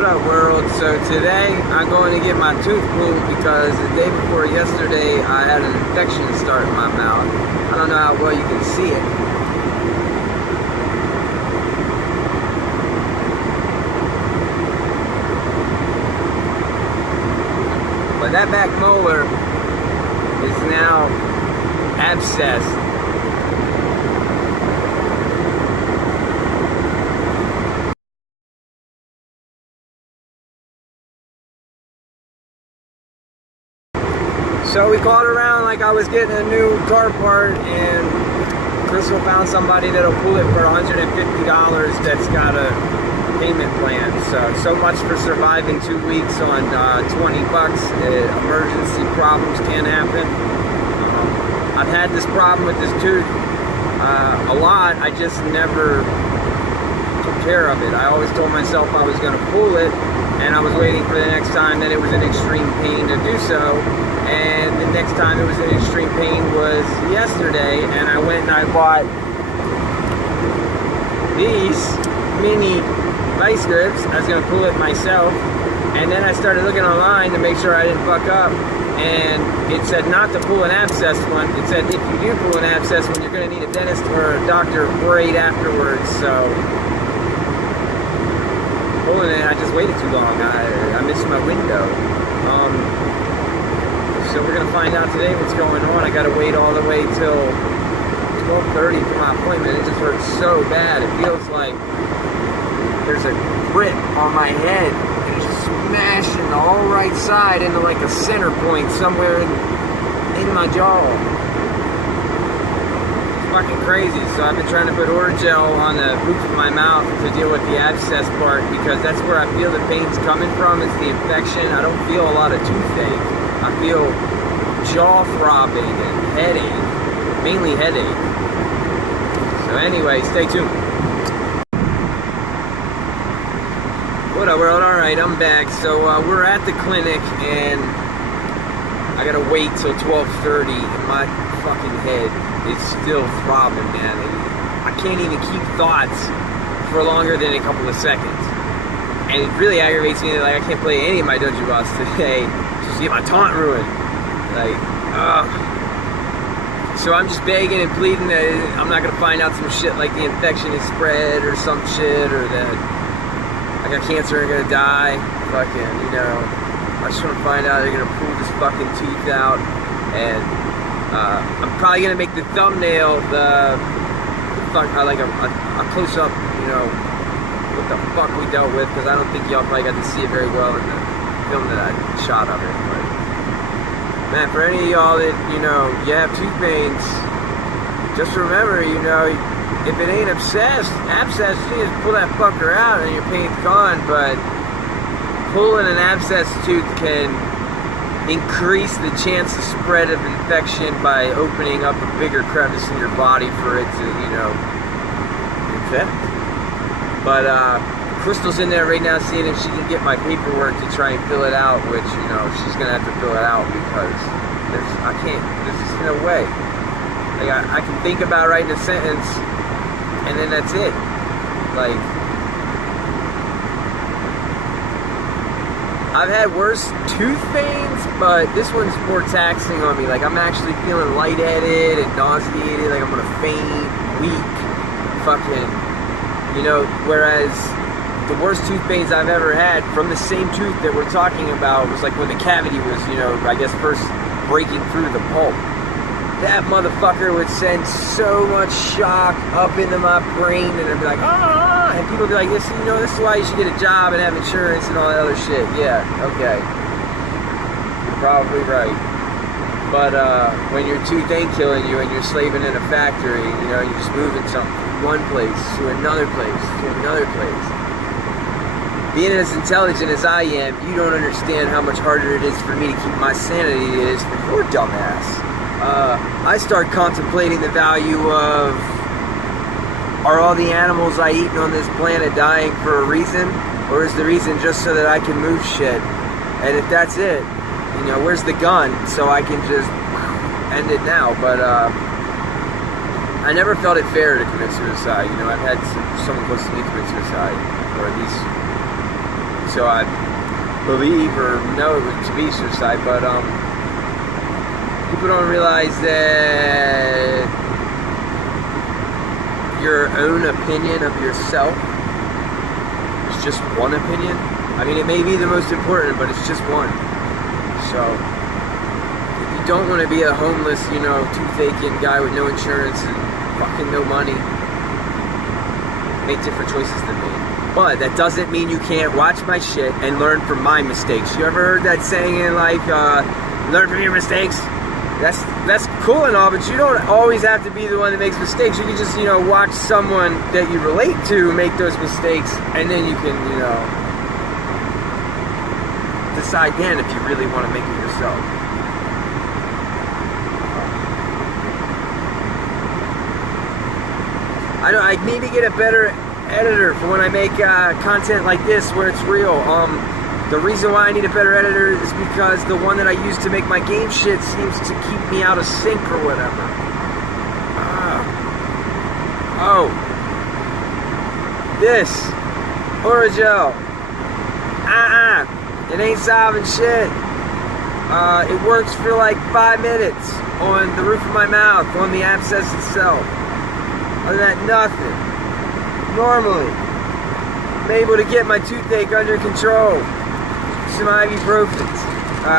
What up, world? So today I'm going to get my tooth pulled because the day before yesterday I had an infection start in my mouth. I don't know how well you can see it. But that back molar is now abscessed. So we called around like I was getting a new car part, and Crystal found somebody that'll pull it for $150 that's got a payment plan. So much for surviving 2 weeks on 20 bucks. Emergency problems can happen. I've had this problem with this tooth a lot. I just never took care of it. I always told myself I was going to pull it, and I was waiting for the next time that it was in extreme pain to do so. And the next time it was in extreme pain was yesterday, and I went and I bought these mini vice grips. I was going to pull it myself, and then I started looking online to make sure I didn't fuck up, and it said not to pull an abscessed one. It said if you do pull an abscessed one, you're going to need a dentist or a doctor right afterwards. So pulling it, I just waited too long. I missed my window. So we're gonna find out today what's going on. I gotta wait all the way till 12:30 for my appointment. It just hurts so bad. It feels like there's a grip on my head and it's just smashing the whole right side into like a center point somewhere in my jaw. It's fucking crazy. So I've been trying to put Orgel on the roof of my mouth to deal with the abscess part, because that's where I feel the pain's coming from. It's the infection. I don't feel a lot of toothache. I feel jaw throbbing and headache, mainly headache. So anyway, stay tuned. What up, world? Alright, I'm back. So we're at the clinic, and I gotta wait till 12:30, and my fucking head is still throbbing, man. I can't even keep thoughts for longer than a couple of seconds. And it really aggravates me that like I can't play any of my Dungeon Boss today. Get my taunt ruined. Like, so I'm just begging and pleading that I'm not gonna find out some shit like the infection is spread or some shit, or that I got cancer and gonna die. Fucking, you know, I just wanna find out they're gonna pull this fucking tooth out, and I'm probably gonna make the thumbnail like a close up, you know, what the fuck we dealt with, because I don't think y'all probably got to see it very well in the film that I shot of it. But man, for any of y'all that, you know, you have tooth pains, just remember, you know, if it ain't abscess, you just pull that fucker out and your pain's gone. But pulling an abscessed tooth can increase the chance of spread of infection by opening up a bigger crevice in your body for it to, you know, infect. But Crystal's in there right now seeing if she can get my paperwork to try and fill it out, which, you know, she's gonna have to fill it out because there's just no way. Like, I can think about writing a sentence and then that's it. Like, I've had worse tooth pains, but this one's more taxing on me. Like, I'm actually feeling lightheaded and nauseated, like I'm gonna faint, weak, fucking, you know, whereas the worst tooth pains I've ever had from the same tooth that we're talking about was like when the cavity was, you know, I guess first breaking through the pulp. That motherfucker would send so much shock up into my brain, and I'd be like, ah, and people would be like, this, you know, this is why you should get a job and have insurance and all that other shit. Yeah, okay. You're probably right. But when your tooth ain't killing you and you're slaving in a factory, you know, you're just moving something from one place to another place to another place. Being as intelligent as I am, you don't understand how much harder it is for me to keep my sanity than it is for your dumbass. I start contemplating the value of, are all the animals I eat on this planet dying for a reason? Or is the reason just so that I can move shit? And if that's it, you know, where's the gun? So I can just end it now. But I never felt it fair to commit suicide. You know, I've had someone close to me commit suicide, or at least so I believe or know it to be suicide, but people don't realize that your own opinion of yourself is just one opinion. I mean, it may be the most important, but it's just one. So if you don't want to be a homeless, you know, toothache guy with no insurance and fucking no money, make different choices than me. But that doesn't mean you can't watch my shit and learn from my mistakes. You ever heard that saying in life, learn from your mistakes? That's cool and all, but you don't always have to be the one that makes mistakes. You can just, you know, watch someone that you relate to make those mistakes, and then you can, you know, decide then if you really want to make it yourself. I need to get a better editor for when I make content like this where it's real. The reason why I need a better editor is because the one that I use to make my game shit seems to keep me out of sync or whatever. This Oragel. It ain't solving shit. It works for like 5 minutes on the roof of my mouth, on the abscess itself. Other than that, nothing. Normally, I'm able to get my toothache under control. Some ibuprofen.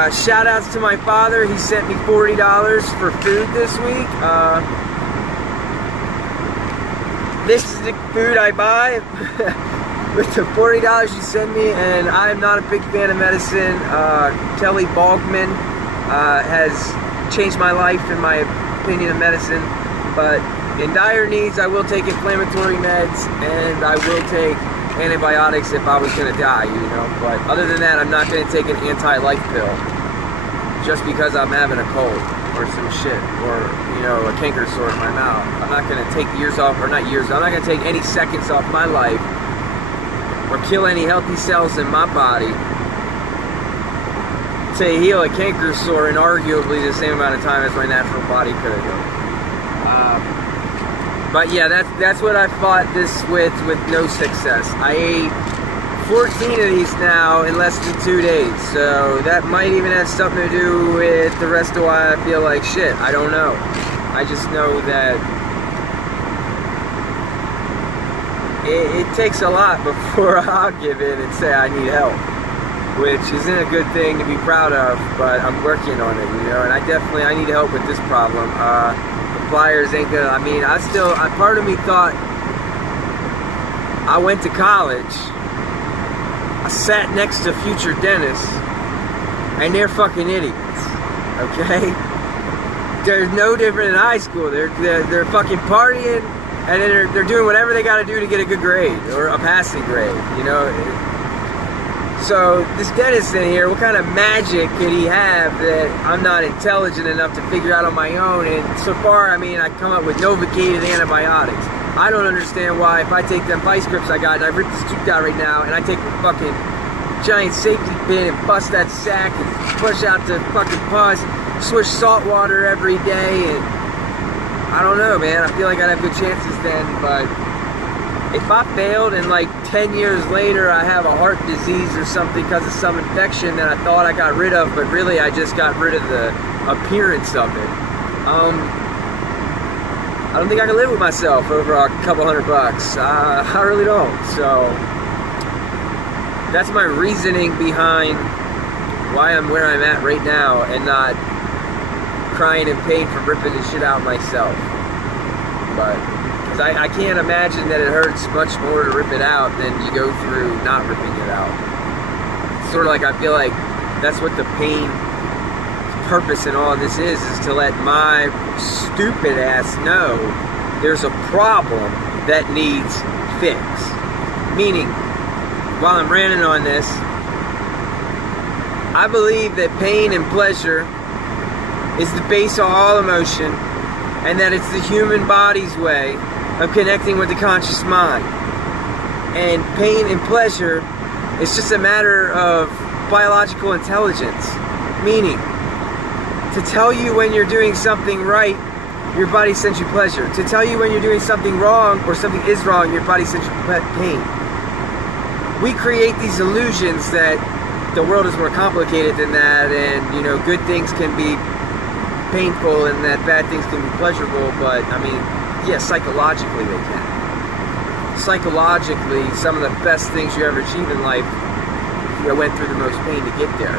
Shoutouts to my father. He sent me $40 for food this week. This is the food I buy with the $40 you send me, and I'm not a big fan of medicine. Kelly Balgman has changed my life and my opinion of medicine, but in dire needs, I will take inflammatory meds, and I will take antibiotics if I was going to die, you know. But other than that, I'm not going to take an anti-life pill just because I'm having a cold or some shit, or, you know, a canker sore in my mouth. I'm not going to take years off, or not years, I'm not going to take any seconds off my life or kill any healthy cells in my body to heal a canker sore in arguably the same amount of time as my natural body could have done. But yeah, that's what I fought this with no success. I ate 14 of these now in less than 2 days, so that might even have something to do with the rest of why I feel like shit. I don't know. I just know that it takes a lot before I'll give in and say I need help, which isn't a good thing to be proud of, but I'm working on it, you know, and I need help with this problem. Pliers ain't good. I mean, part of me thought I went to college, I sat next to future dentists, and they're fucking idiots, okay? They're no different than high school. They're fucking partying, and then they're doing whatever they gotta do to get a good grade, or a passing grade, you know? So, this dentist in here, what kind of magic could he have that I'm not intelligent enough to figure out on my own? And so far, I mean, I come up with novocated antibiotics. I don't understand why, if I take them vice grips I got, and I rip this tooth out right now, and I take the fucking giant safety pin and bust that sack and push out the fucking pus, swish salt water every day, and I don't know, man. I feel like I'd have good chances then, but if I failed and like 10 years later I have a heart disease or something because of some infection that I thought I got rid of, but really I just got rid of the appearance of it, I don't think I can live with myself over a couple $100. I really don't. So that's my reasoning behind why I'm where I'm at right now and not crying in pain for ripping this shit out myself. But because I can't imagine that it hurts much more to rip it out than you go through not ripping it out. It's sort of like I feel like that's what the pain purpose in all of this is to let my stupid ass know there's a problem that needs fixed. Meaning, while I'm ranting on this, I believe that pain and pleasure is the base of all emotion, and that it's the human body's way of connecting with the conscious mind. And pain and pleasure is just a matter of biological intelligence. Meaning, to tell you when you're doing something right, your body sends you pleasure. To tell you when you're doing something wrong or something is wrong, your body sends you pain. we create these illusions that the world is more complicated than that, and you know, good things can be painful and that bad things can be pleasurable. But I mean, yeah, psychologically they can. Psychologically, some of the best things you ever achieve in life, you went through the most pain to get there.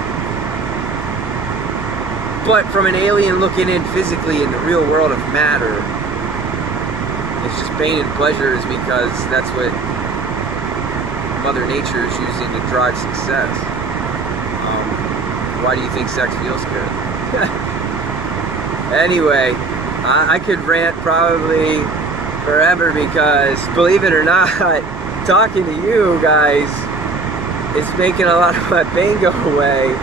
But from an alien looking in physically in the real world of matter, it's just pain and pleasures, because that's what Mother Nature is using to drive success. Why do you think sex feels good? Anyway, I could rant probably forever, because believe it or not, talking to you guys is making a lot of my pain go away.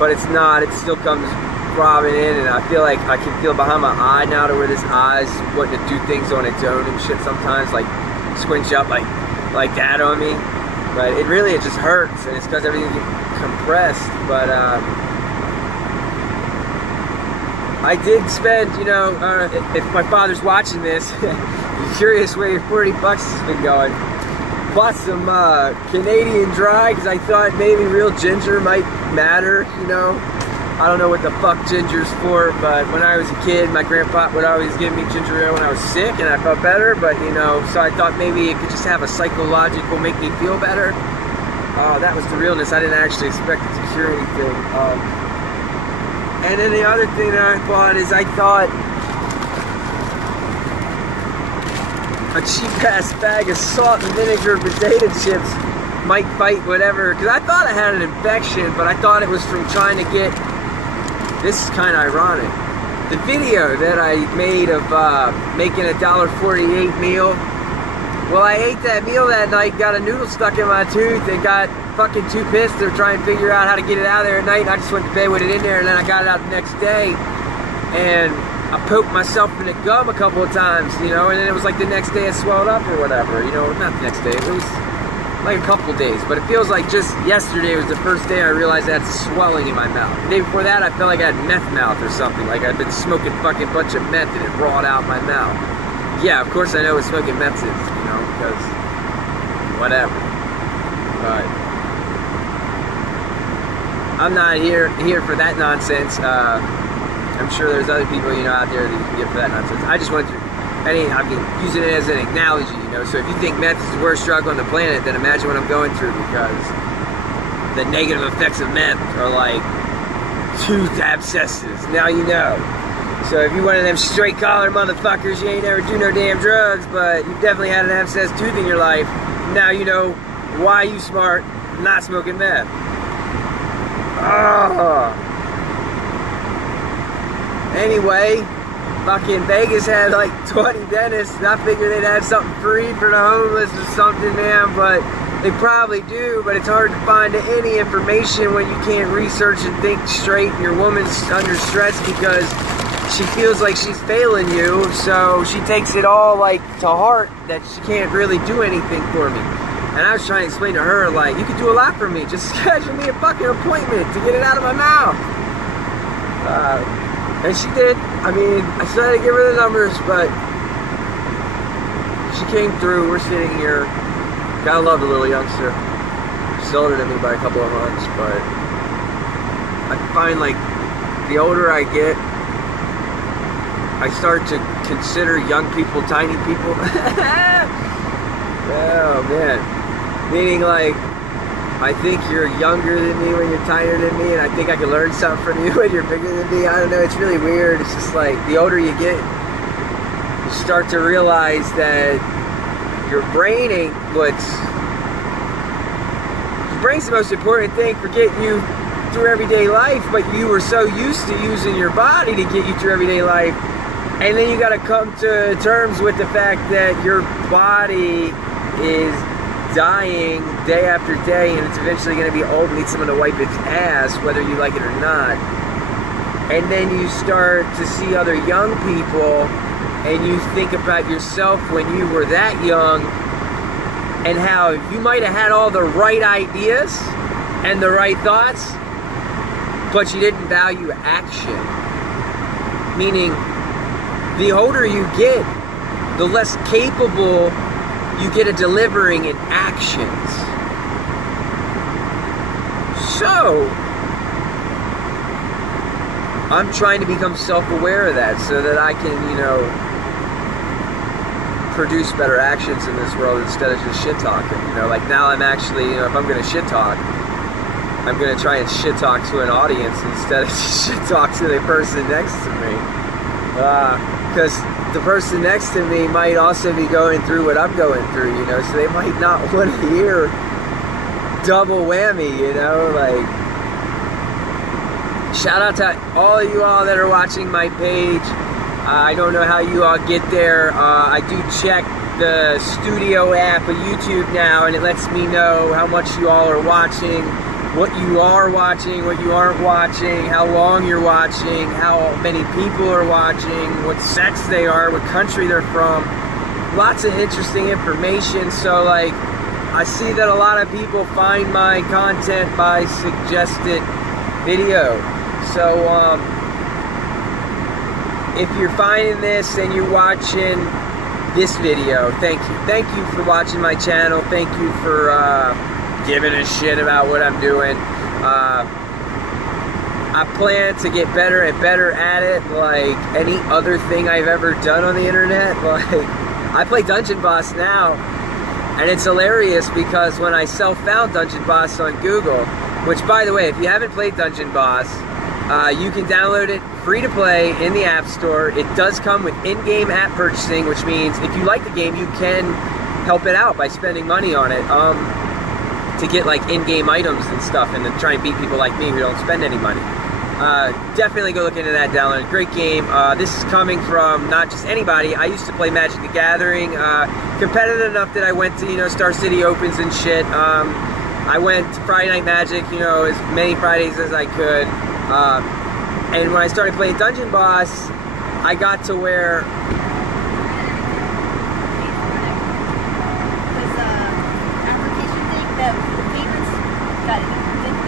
But it's not. It still comes throbbing in, and I feel like I can feel behind my eye now, to where this eye's wanting to do things on its own and shit sometimes, like squinch up like that on me. But it just hurts, and it's because everything gets compressed. But I did spend, you know, if my father's watching this, I'm curious where your 40 bucks has been going. Bought some Canadian Dry, because I thought maybe real ginger might matter, you know. I don't know what the fuck ginger's for, but when I was a kid, my grandpa would always give me ginger ale when I was sick, and I felt better. But, you know, so I thought maybe it could just have a psychological make me feel better. That was the realness. I didn't actually expect it to cure anything. And then the other thing that I thought is, I thought a cheap-ass bag of salt and vinegar potato chips might fight whatever, because I thought I had an infection, but I thought it was from trying to get, this is kind of ironic, the video that I made of making a $1.48 meal. Well, I ate that meal that night, got a noodle stuck in my tooth, and got fucking too pissed to try and figure out how to get it out of there at night, and I just went to bed with it in there, and then I got it out the next day, and I poked myself in the gum a couple of times, you know, and then it was like the next day it swelled up or whatever, you know, not the next day, it was like a couple days, but it feels like just yesterday was the first day I realized I had swelling in my mouth. The day before that, I felt like I had meth mouth or something, like I'd been smoking fucking bunch of meth and it rawed out my mouth. Yeah, of course I know what smoking meth is, you know, because whatever, but I'm not here for that nonsense. I'm sure there's other people, you know, out there that you can get for that nonsense. I just wanted to, I mean, using it as an analogy, you know, so if you think meth is the worst drug on the planet, then imagine what I'm going through, because the negative effects of meth are like tooth abscesses. Now you know. So if you're one of them straight collar motherfuckers, you ain't never do no damn drugs, but you definitely had an abscessed tooth in your life, now you know why you smart not smoking meth. Oh. Anyway, fucking Vegas had like 20 dentists, and I figured they'd have something free for the homeless or something, man, but they probably do, but it's hard to find any information when you can't research and think straight, and your woman's under stress because she feels like she's failing you, so she takes it all like to heart that she can't really do anything for me. And I was trying to explain to her, like, you could do a lot for me, just schedule me a fucking appointment to get it out of my mouth. And she did. I mean, I still had to give her the numbers, but she came through. We're sitting here. Gotta love the little youngster. She's older than me by a couple of months, but I find, like, the older I get, I start to consider young people tiny people. Oh, man. Meaning, like, I think you're younger than me when you're tinier than me, and I think I can learn something from you when you're bigger than me. I don't know, it's really weird. It's just like, the older you get, you start to realize that your brain ain't your brain's the most important thing for getting you through everyday life, but you were so used to using your body to get you through everyday life, and then you gotta come to terms with the fact that your body is dying day after day, and it's eventually going to be old and need someone to wipe its ass, whether you like it or not. And then you start to see other young people, and you think about yourself when you were that young, and how you might have had all the right ideas and the right thoughts, but you didn't value action. Meaning, the older you get, the less capable you get at delivering in actions. So I'm trying to become self-aware of that so that I can, you know, produce better actions in this world instead of just shit talking. You know, like now I'm actually, you know, if I'm gonna shit talk, I'm gonna try and shit talk to an audience instead of just shit talk to the person next to me. Because the person next to me might also be going through what I'm going through, you know, so they might not want to hear double whammy, you know, like. Shout out to all of you all that are watching my page. I don't know how you all get there. I do check the studio app of YouTube now, and it lets me know how much you all are watching, what you are watching, what you aren't watching, how long you're watching, how many people are watching, what sex they are, what country they're from. Lots of interesting information. So like, I see that a lot of people find my content by suggested video. So if you're finding this and you're watching this video, thank you. Thank you for watching my channel. Thank you for giving a shit about what I'm doing. I plan to get better and better at it, like any other thing I've ever done on the internet. Like, I play Dungeon Boss now, and it's hilarious because when I self-found Dungeon Boss on Google, which, by the way, if you haven't played Dungeon Boss, you can download it free to play in the App Store. It does come with in-game app purchasing, which means if you like the game, you can help it out by spending money on it to get like in-game items and stuff, and then try and beat people like me who don't spend any money. Definitely go look into that, download. Great game. This is coming from not just anybody. I used to play Magic the Gathering, competitive enough that I went to, you know, Star City Opens and shit. I went to Friday Night Magic, you know, as many Fridays as I could. And when I started playing Dungeon Boss, I got to where...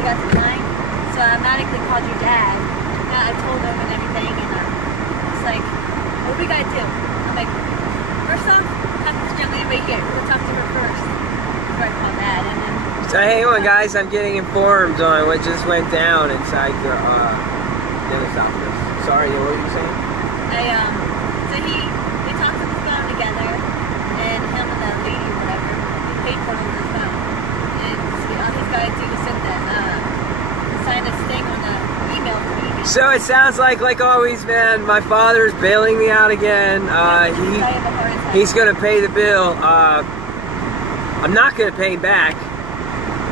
They got declined, so I automatically called your dad. I told him and everything, and it's like, what do we gotta do? I'm like, first off, have this young lady right here. We'll talk to her first before I call dad, and then. So hang on, guys. I'm getting informed on what just went down inside the dentist office. Sorry, what were you saying? So they talked on the phone together, and him and that lady or whatever, he paid for it over the phone. And all he's got to do is send that, sign this thing on the email to me. So it sounds like always, man, my father's bailing me out again. He's gonna pay the bill. I'm not gonna pay him back.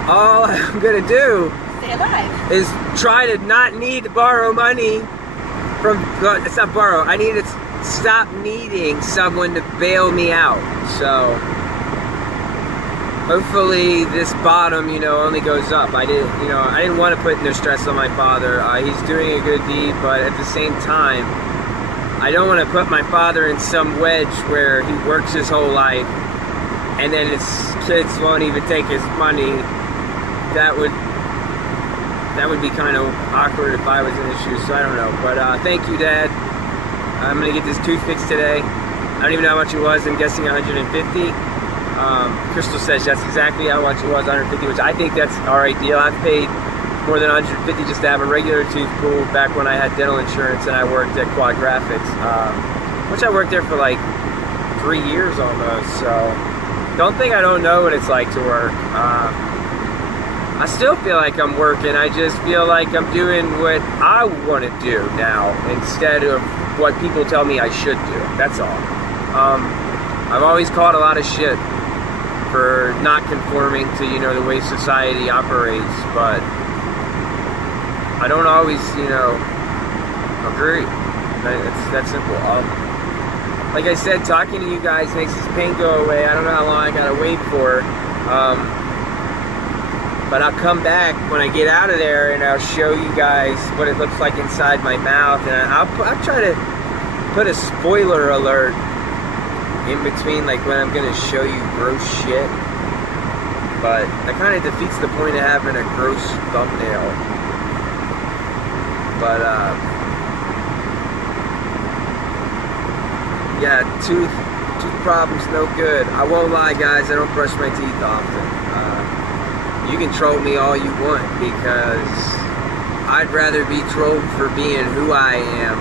All I'm gonna do Stay alive. is try to not need to borrow money from, it's not borrow, I need to stop needing someone to bail me out. So hopefully this bottom, you know, only goes up. I didn't want to put no stress on my father. He's doing a good deed, but at the same time, I don't want to put my father in some wedge where he works his whole life and then his kids won't even take his money. That would be kind of awkward if I was in his shoes, so I don't know. But thank you, Dad. I'm gonna get this tooth fixed today. I don't even know how much it was. I'm guessing 150. Crystal says that's exactly how much it was, 150, which I think that's all right deal. I've paid more than 150 just to have a regular tooth pulled back when I had dental insurance and I worked at Quad Graphics, which I worked there for like 3 years almost. So don't think I don't know what it's like to work. I still feel like I'm working. I just feel like I'm doing what I want to do now instead of what people tell me I should do. That's all. I've always caught a lot of shit for not conforming to, you know, the way society operates, but I don't always, you know, agree. It's that simple. Like I said, talking to you guys makes this pain go away. I don't know how long I gotta wait for. But I'll come back when I get out of there and I'll show you guys what it looks like inside my mouth. And I'll try to put a spoiler alert in between, like when I'm gonna show you gross shit. But that kind of defeats the point of having a gross thumbnail. But yeah, tooth problems no good. I won't lie, guys, I don't brush my teeth often. you can troll me all you want, because I'd rather be trolled for being who I am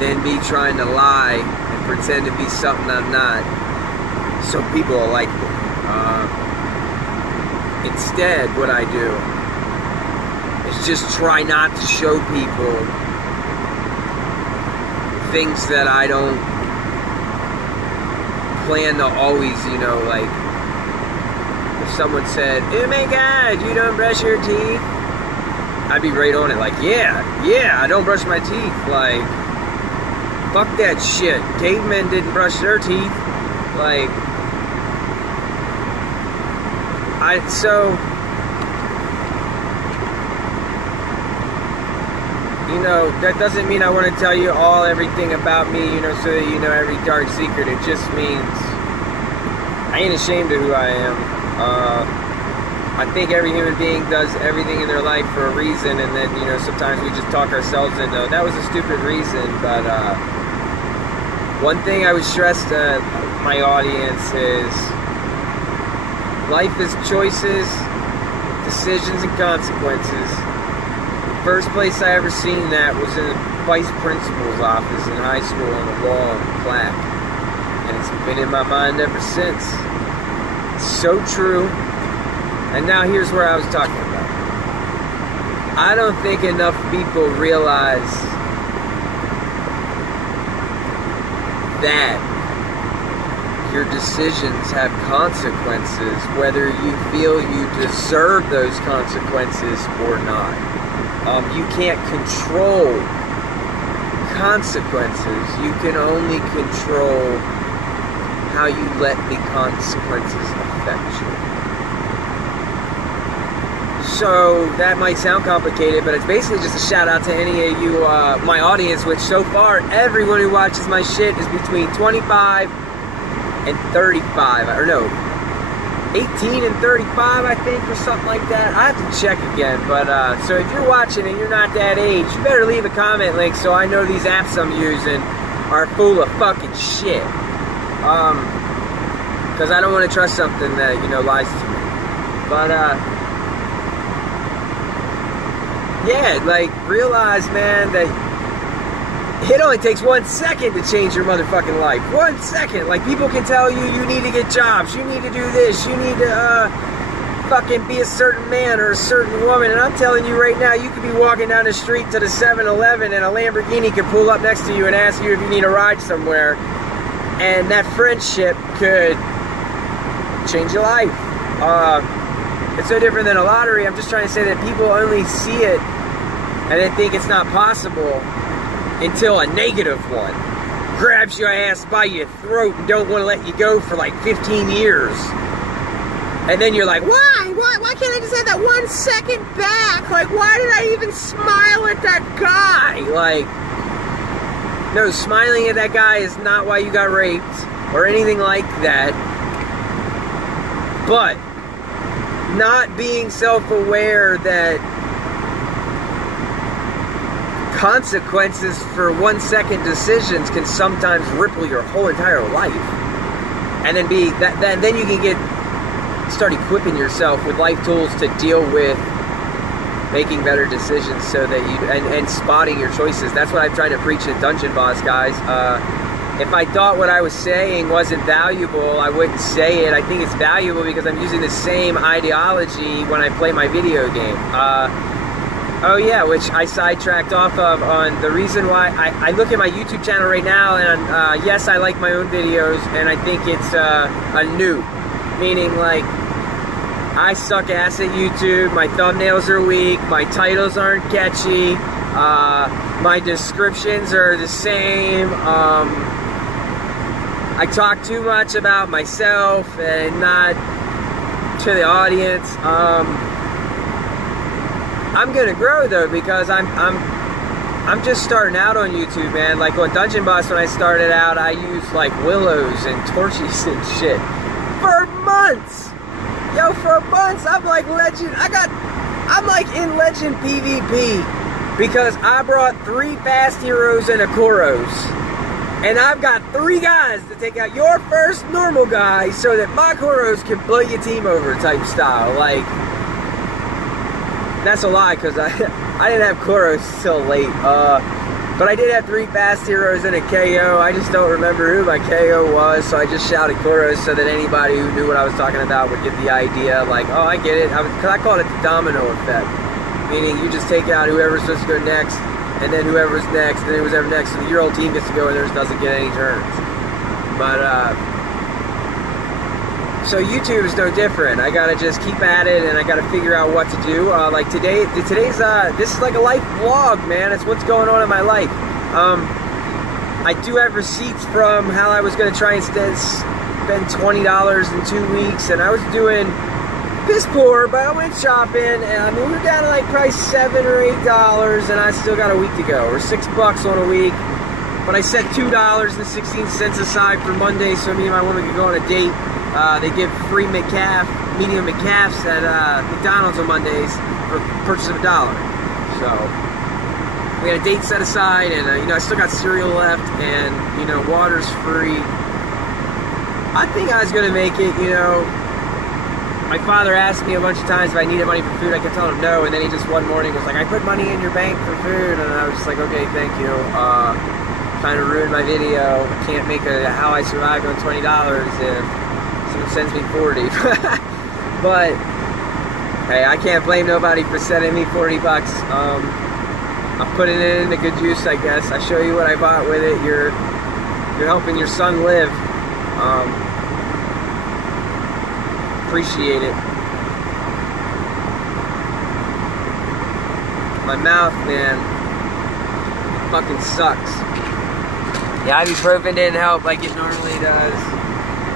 than be trying to lie and pretend to be something I'm not, so people will like me. Instead, what I do is just try not to show people things that I don't plan to always, you know, like, if someone said, oh my god, you don't brush your teeth, I'd be right on it, like, yeah, I don't brush my teeth, like, fuck that shit, cavemen didn't brush their teeth, like, so, you know, that doesn't mean I want to tell you everything about me, you know, so that you know every dark secret. It just means I ain't ashamed of who I am. I think every human being does everything in their life for a reason, and then, you know, sometimes we just talk ourselves into, that was a stupid reason, but, one thing I would stress to my audience is, life is choices, decisions, and consequences. First place I ever seen that was in the vice principal's office in high school on the wall in the plaque. And it's been in my mind ever since. It's so true. And now here's where I was talking about. I don't think enough people realize that your decisions have consequences, whether you feel you deserve those consequences or not. You can't control consequences. You can only control how you let the consequences affect you. So that might sound complicated, but it's basically just a shout out to any of you, my audience, which so far everyone who watches my shit is between 25 and 35, or no, 18 and 35, I think, or something like that. I have to check again, but, so if you're watching and you're not that age, you better leave a comment link so I know these apps I'm using are full of fucking shit. Because I don't want to trust something that, you know, lies to me. But, yeah, like, realize, man, that it only takes 1 second to change your motherfucking life. 1 second. Like, people can tell you, you need to get jobs, you need to do this, you need to, fucking be a certain man or a certain woman. And I'm telling you right now, you could be walking down the street to the 7-Eleven and a Lamborghini could pull up next to you and ask you if you need a ride somewhere. And that friendship could change your life. It's no different than a lottery. I'm just trying to say that people only see it and they think it's not possible until a negative one grabs your ass by your throat and don't want to let you go for like 15 years. And then you're like, why? Why can't I just have that 1 second back? Like, why did I even smile at that guy? Like, no, smiling at that guy is not why you got raped or anything like that. But not being self-aware that consequences for 1 second decisions can sometimes ripple your whole entire life, and then then you can start equipping yourself with life tools to deal with making better decisions, so that you and spotting your choices. That's what I'm trying to preach in Dungeon Boss, guys. If I thought what I was saying wasn't valuable, I wouldn't say it. I think it's valuable because I'm using the same ideology when I play my video game. Oh yeah, which I sidetracked off of on the reason why I look at my YouTube channel right now, and yes, I like my own videos, and I think it's a noob, meaning like I suck ass at YouTube, my thumbnails are weak, my titles aren't catchy, my descriptions are the same, I talk too much about myself and not to the audience. I'm gonna grow though, because I'm just starting out on YouTube, man. Like on Dungeon Boss, when I started out, I used like willows and torches and shit for months. Yo, for months, I'm like legend. I'm like in legend PvP because I brought 3 fast heroes and a Koros, and I've got 3 guys to take out your first normal guy so that my Koros can blow your team over type style. Like, that's a lie, because I didn't have Koros till late. But I did have 3 fast heroes and a KO. I just don't remember who my KO was, so I just shouted Koros so that anybody who knew what I was talking about would get the idea. Like, oh, I get it. Because I called it the domino effect. Meaning you just take out whoever's supposed to go next, and then whoever's next, and then whoever's next, so your whole team gets to go and theirs doesn't get any turns. But, so YouTube is no different. I gotta just keep at it, and I gotta figure out what to do. Like today's, this is like a life vlog, man. It's what's going on in my life. I do have receipts from how I was gonna try and spend $20 in 2 weeks, and I was doing piss poor, but I went shopping, and I mean, we were down to like probably $7 or $8, and I still got a week to go, or $6 on a week. But I set $2.16 aside for Monday, so me and my woman could go on a date. They give free medium McCaffs at McDonald's on Mondays for purchase of $1. So we had a date set aside, and you know, I still got cereal left, and you know, water's free. I think I was gonna make it. You know, my father asked me a bunch of times if I needed money for food. I kept telling him no, and then he just one morning was like, "I put money in your bank for food," and I was just like, "Okay, thank you." Trying to ruin my video. I can't make a how I survived on $20 if someone sends me 40. But hey, I can't blame nobody for sending me 40 bucks. I'm putting it into good use, I guess. I show you what I bought with it. You're helping your son live. Appreciate it. My mouth, man, fucking sucks. Yeah, ibuprofen didn't help like it normally does.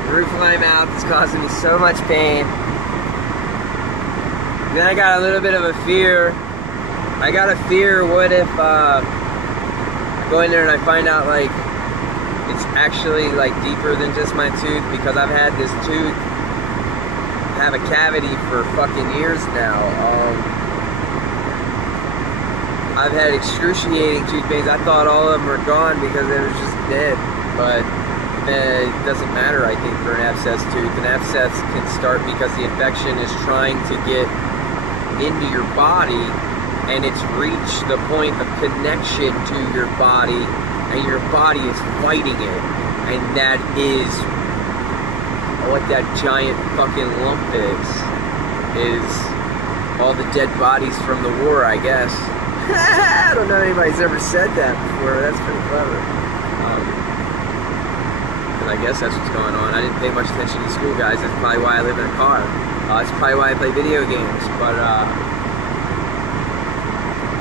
The roof of my mouth is causing me so much pain. Then I got a little bit of a fear. I got a fear, what if I go in there and I find out like it's actually like deeper than just my tooth, because I've had this tooth have a cavity for fucking years now. I've had excruciating tooth pains. I thought all of them were gone because they were just dead, but it doesn't matter, I think, for an abscess tooth. An abscess can start because the infection is trying to get into your body, and it's reached the point of connection to your body, and your body is fighting it, and that is what that giant fucking lump is all the dead bodies from the war, I guess. I don't know if anybody's ever said that before. That's pretty clever. And I guess that's what's going on. I didn't pay much attention to school, guys. That's probably why I live in a car. That's probably why I play video games. But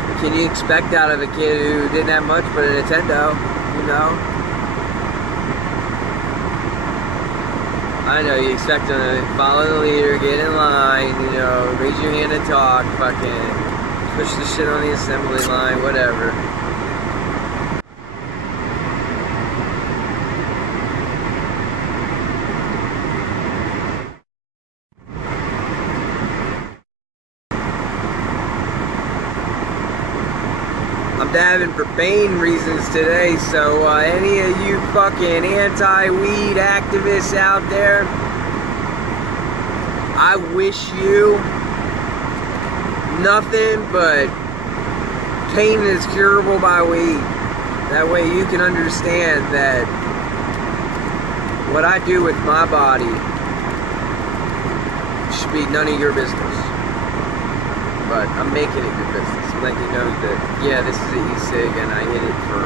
what can you expect out of a kid who didn't have much but a Nintendo? You know? I know, you expect them to follow the leader, get in line, you know, raise your hand and talk, fucking push the shit on the assembly line, whatever. I'm dabbing for pain reasons today, so any of you fucking anti-weed activists out there, I wish you nothing but pain is curable by weed. That way you can understand that what I do with my body should be none of your business. But I'm making it your business. I'm letting you know that, yeah, this is an e-cig and I hit it for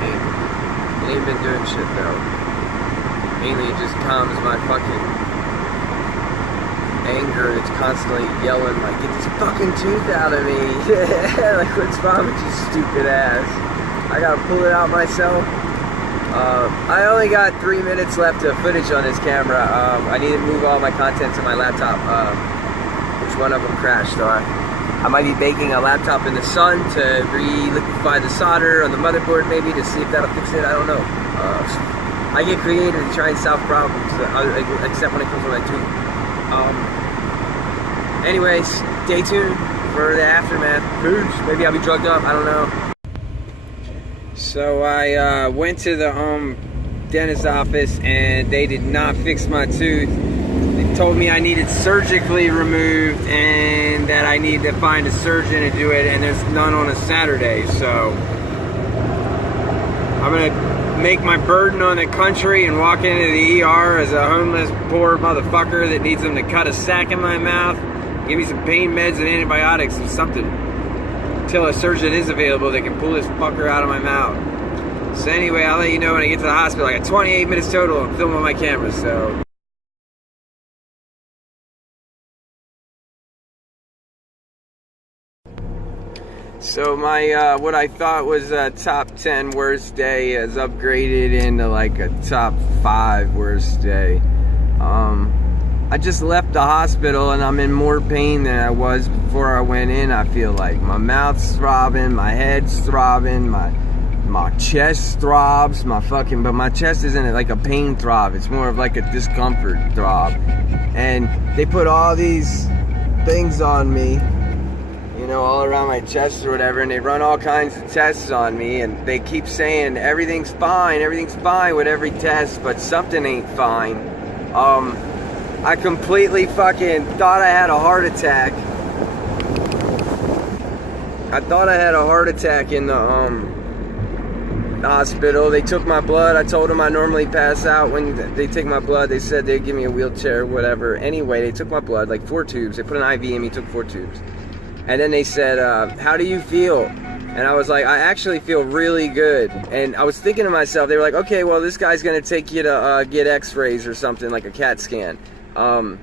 pain. It ain't been doing shit though. Mainly it just calms my fucking anger that's constantly yelling like, get this fucking tooth out of me. Like, what's wrong with you, stupid ass? I gotta pull it out myself. I only got 3 minutes left of footage on this camera. I need to move all my content to my laptop, which one of them crashed, so I might be baking a laptop in the sun to re-liquefy the solder on the motherboard maybe to see if that'll fix it. I don't know. I get creative and try and solve problems, except when it comes to my tooth. Anyways, stay tuned for the aftermath. Peace. Maybe I'll be drugged up, I don't know. So I went to the dentist office and they did not fix my tooth. They told me I needed surgically removed and that I need to find a surgeon to do it, and there's none on a Saturday. So I'm gonna make my burden on the country and walk into the ER as a homeless poor motherfucker that needs them to cut a sack in my mouth, give me some pain meds and antibiotics or something, until a surgeon is available that can pull this fucker out of my mouth. So anyway, I'll let you know when I get to the hospital. I got 28 minutes total. I'm filming on my camera, so. So my, what I thought was a top 10 worst day is upgraded into like a top 5 worst day. I just left the hospital and I'm in more pain than I was before I went in. I feel like my mouth's throbbing, my head's throbbing, my chest throbs, but my chest isn't like a pain throb. It's more of like a discomfort throb. And they put all these things on me, you know, all around my chest or whatever, and they run all kinds of tests on me, and they keep saying everything's fine with every test, but something ain't fine. I completely fucking thought I had a heart attack. I thought I had a heart attack in the hospital. They took my blood. I told them I normally pass out when they take my blood. They said they'd give me a wheelchair or whatever. Anyway, they took my blood, like 4 tubes. They put an IV in me, took 4 tubes. And then they said, how do you feel? And I was like, I actually feel really good. And I was thinking to myself, they were like, okay, well, this guy's gonna take you to get x-rays or something, like a CAT scan. And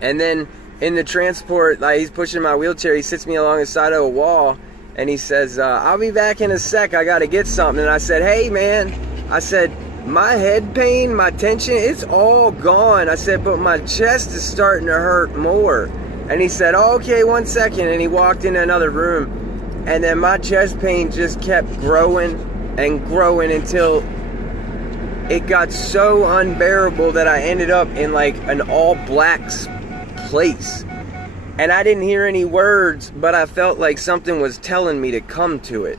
then in the transport, like, he's pushing my wheelchair, he sits me along the side of a wall, and he says, I'll be back in a sec, I gotta get something. And I said, hey man, I said, my head pain, my tension, it's all gone. I said, but my chest is starting to hurt more. And he said, oh, okay, 1 second. And he walked into another room. And then my chest pain just kept growing and growing until it got so unbearable that I ended up in like an all black place. And I didn't hear any words, but I felt like something was telling me to come to it.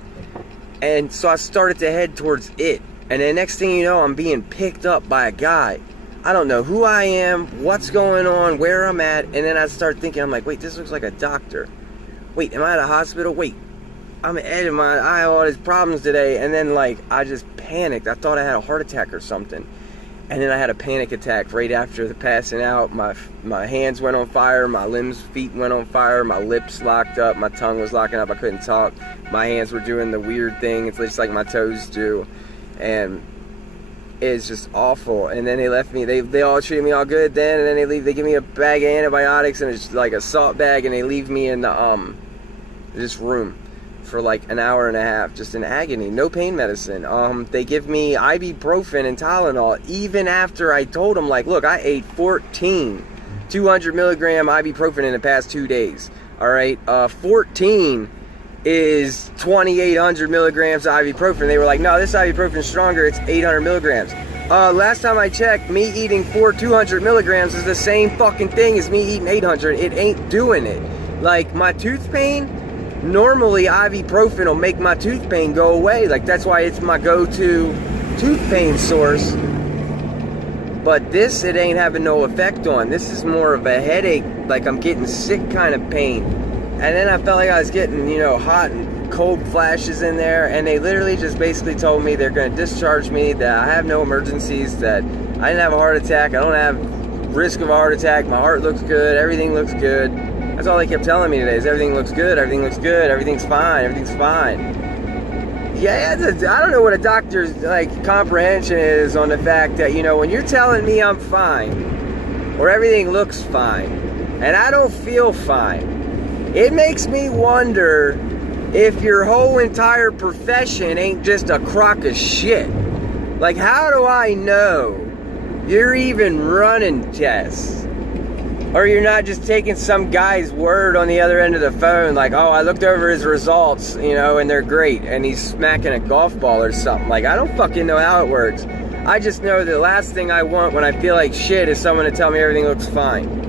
And so I started to head towards it. And the next thing you know, I'm being picked up by a guy. I don't know who I am, what's going on, where I'm at. And then I start thinking, I'm like, wait, this looks like a doctor. Wait, am I at a hospital? Wait, I'm Ed and I have all these problems today. And then like, I just panicked. I thought I had a heart attack or something. And then I had a panic attack right after the passing out. My hands went on fire, my feet went on fire, my lips locked up, my tongue was locking up, I couldn't talk. My hands were doing the weird thing, it's just like my toes do. And it's just awful. And then they left me, they all treated me all good then, and then they leave, they give me a bag of antibiotics and it's like a salt bag, and they leave me in the this room for like an hour and a half, just in agony, no pain medicine. They give me ibuprofen and Tylenol, even after I told them, like, look, I ate 14 200 milligram ibuprofen in the past 2 days. All right, 14 is 2,800 milligrams of ibuprofen. They were like, no, this ibuprofen is stronger, it's 800 milligrams. Last time I checked, me eating 200 milligrams is the same fucking thing as me eating 800. It ain't doing it. Like, my tooth pain, normally ibuprofen will make my tooth pain go away. Like, that's why it's my go-to tooth pain source. But this, it ain't having no effect on. This is more of a headache, like I'm getting sick kind of pain. And then I felt like I was getting, you know, hot and cold flashes in there, and they literally just basically told me they're going to discharge me, that I have no emergencies, that I didn't have a heart attack, I don't have risk of a heart attack, my heart looks good, everything looks good. That's all they kept telling me today, is everything looks good, everything's fine, everything's fine. Yeah, I don't know what a doctor's, like, comprehension is on the fact that, you know, when you're telling me I'm fine, or everything looks fine, and I don't feel fine, it makes me wonder if your whole entire profession ain't just a crock of shit. Like, how do I know you're even running tests? Or you're not just taking some guy's word on the other end of the phone, like, oh, I looked over his results, you know, and they're great, and he's smacking a golf ball or something. Like, I don't fucking know how it works. I just know the last thing I want when I feel like shit is someone to tell me everything looks fine.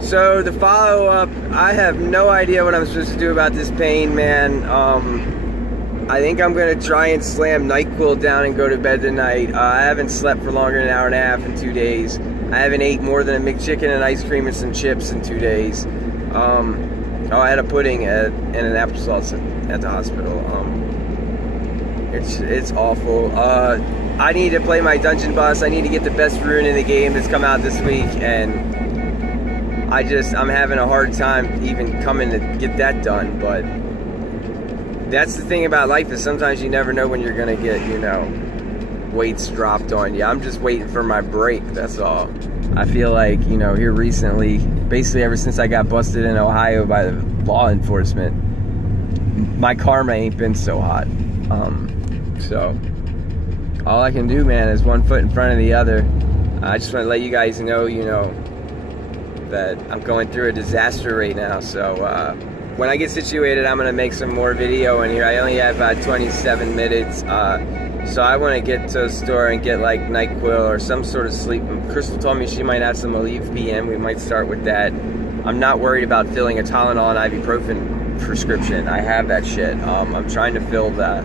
So the follow-up, I have no idea what I'm supposed to do about this pain, man. I think I'm gonna try and slam NyQuil down and go to bed tonight. I haven't slept for longer than an hour and a half in 2 days. I haven't ate more than a McChicken and ice cream and some chips in 2 days. I had a pudding and an applesauce at the hospital. It's awful. I need to play my dungeon boss. I need to get the best rune in the game that's come out this week, and I'm having a hard time even coming to get that done. But that's the thing about life, is sometimes you never know when you're gonna get, you know, weights dropped on you. I'm just waiting for my break, that's all. I feel like, you know, here recently, basically ever since I got busted in Ohio by the law enforcement, my karma ain't been so hot. So all I can do, man, is one foot in front of the other. I just want to let you guys know, you know, that I'm going through a disaster right now. So when I get situated, I'm gonna make some more video in here. I only have about 27 minutes. So I want to get to a store and get like NyQuil or some sort of sleep. Crystal told me she might have some Aleve PM. We might start with that. I'm not worried about filling a Tylenol and ibuprofen prescription. I have that shit. I'm trying to fill the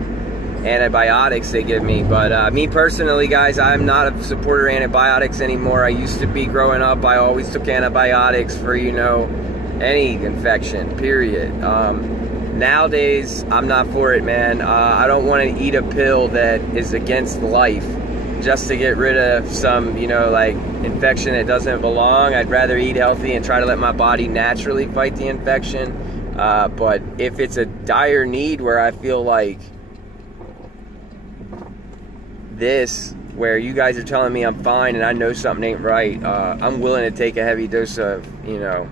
antibiotics they give me. But me personally, guys, I'm not a supporter of antibiotics anymore. I used to be growing up. I always took antibiotics for, you know, any infection, period. Nowadays, I'm not for it, man. I don't want to eat a pill that is against life just to get rid of some, you know, like, infection that doesn't belong. I'd rather eat healthy and try to let my body naturally fight the infection. But if it's a dire need where I feel like this, where you guys are telling me I'm fine and I know something ain't right, I'm willing to take a heavy dose of, you know,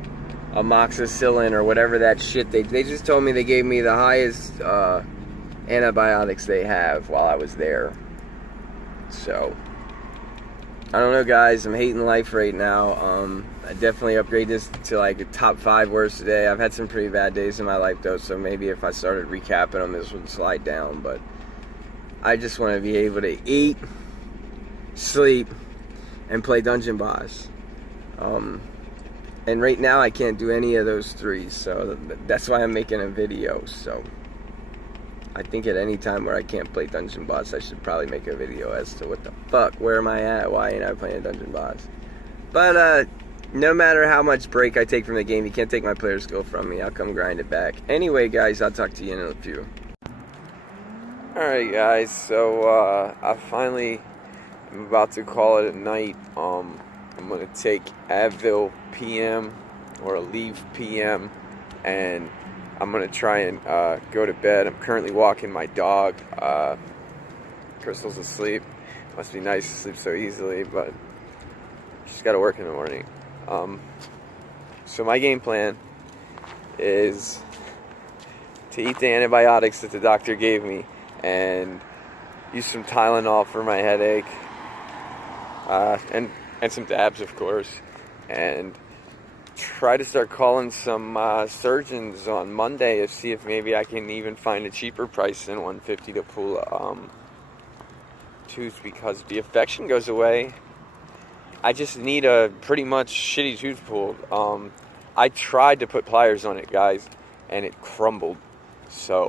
amoxicillin or whatever that shit. They just told me they gave me the highest antibiotics they have while I was there. So I don't know, guys. I'm hating life right now. I definitely upgrade this to like a top 5 worst today. I've had some pretty bad days in my life though, so maybe if I started recapping them, this would slide down. But I just want to be able to eat, sleep, and play Dungeon Boss. And right now I can't do any of those 3, so that's why I'm making a video. So I think at any time where I can't play Dungeon Boss, I should probably make a video as to what the fuck, where am I at, why ain't I playing Dungeon Boss. But no matter how much break I take from the game, you can't take my player skill from me. I'll come grind it back. Anyway, guys, I'll talk to you in a few. Alright, guys, so I finally am about to call it a night. I'm going to take Advil PM or Aleve PM, and I'm going to try and go to bed. I'm currently walking my dog. Crystal's asleep. Must be nice to sleep so easily, but she's got to work in the morning. So my game plan is to eat the antibiotics that the doctor gave me and use some Tylenol for my headache, and some dabs, of course, and try to start calling some surgeons on Monday to see if maybe I can even find a cheaper price than $150 to pull a tooth, because the infection goes away. I just need a pretty much shitty tooth pulled. I tried to put pliers on it, guys, and it crumbled. So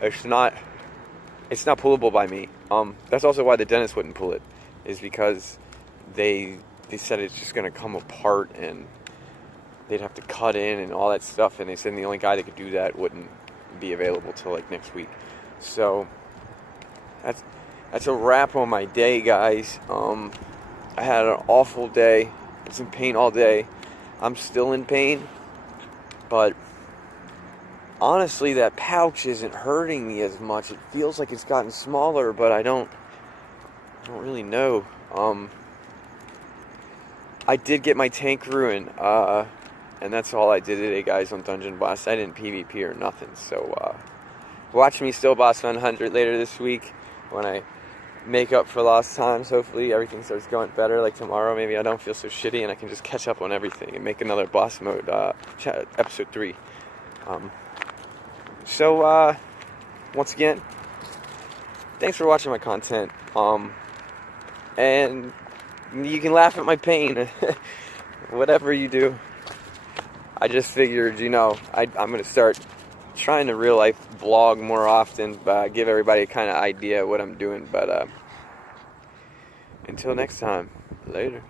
it's not pullable by me. That's also why the dentist wouldn't pull it, is because they said it's just going to come apart and they'd have to cut in and all that stuff, and they said the only guy that could do that wouldn't be available till like next week. So that's a wrap on my day, guys. I had an awful day. I was in pain all day. I'm still in pain, but honestly that pouch isn't hurting me as much. It feels like it's gotten smaller, but I don't really know. I did get my tank ruined, and that's all I did today, guys, on Dungeon Boss. I didn't PvP or nothing, so watch me still boss 100 later this week when I make up for lost times. Hopefully everything starts going better, like tomorrow. Maybe I don't feel so shitty and I can just catch up on everything and make another boss mode episode 3. So once again, thanks for watching my content, and you can laugh at my pain. Whatever you do, I just figured, you know, I'm gonna start trying to real life vlog more often, but give everybody a kind of idea of what I'm doing. But until next time, later.